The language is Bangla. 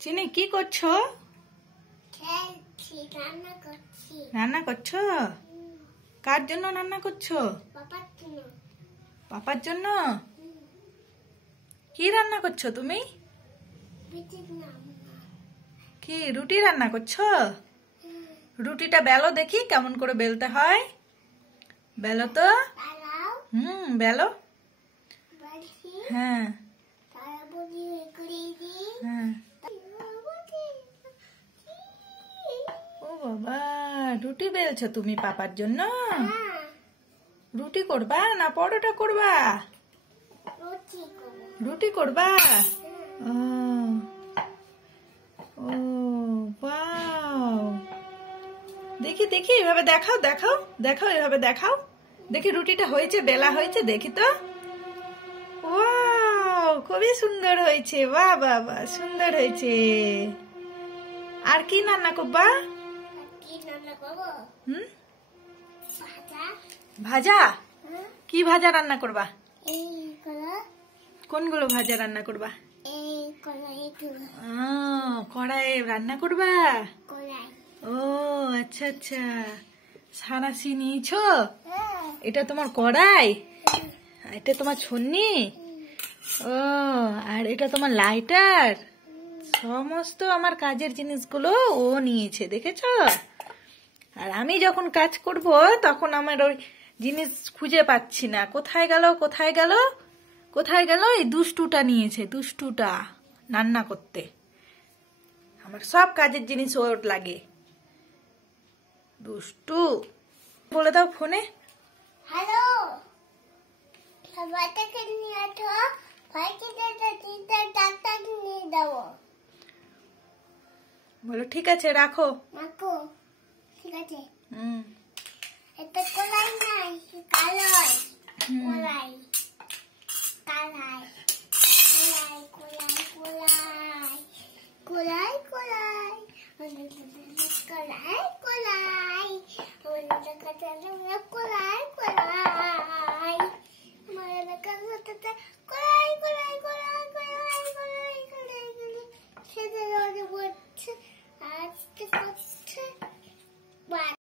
চিনি কি করছো? রান্না করছো? কার জন্য রান্না করছো? পাপার জন্য। কি রান্না করছো তুমি? কি রুটি রান্না করছো? রুটিটা বেলো দেখি কেমন করে বেলতে হয়। বেলো তো। বেলো। হ্যাঁ হ্যাঁ। ও বাবা, রুটি বেলছো তুমি পাপার জন্য? রুটি করবা না পরোটা করবা? রুটি করবা। ও ও ওয়াও, দেখি দেখি এভাবে দেখাও দেখাও দেখাও, এভাবে দেখাও দেখি রুটিটা হয়েছে, বেলা হয়েছে দেখি তো। ওয়াও, খুবই সুন্দর হয়েছে। বাহ বাহ বাহ, সুন্দর হয়েছে। আর কি রান্না করবা? ভাজা। কি ভাজা রান্না করবা? কোনগুলো ভাজা রান্না করবা? কড়াই রান্না করবা? ও আচ্ছা আচ্ছা। সারাশি নিয়েছো? এটা তোমার কড়াই, এটা তোমার ছন্নি। ও আর এটা তোমার লাইটার। সমস্ত আমার কাজের জিনিসগুলো ও নিয়েছে, দেখেছো? আর আমি যখন কাজ করব তখন আমার ওই জিনিস খুঁজে পাচ্ছি না, কোথায় গেল কোথায় গেল কোথায় গেল। এই দুষ্টুটা নিয়েছে, দুষ্টুটা রান্না করতে। আমার সব কাজের জিনিস ওর লাগে। দুষ্টু। বলে দাও ফোনে। হ্যালো, সবাইকে নিয়ে আসো, ভাইকে ডাক্তার নিয়ে যাবো। বলো ঠিক আছে, রাখো। রাখো, ঠিক আছে। এটা কলাই নাই, কালাই কলাই কালাই কলাই কলাই কলাই কলাই কলাই কলাই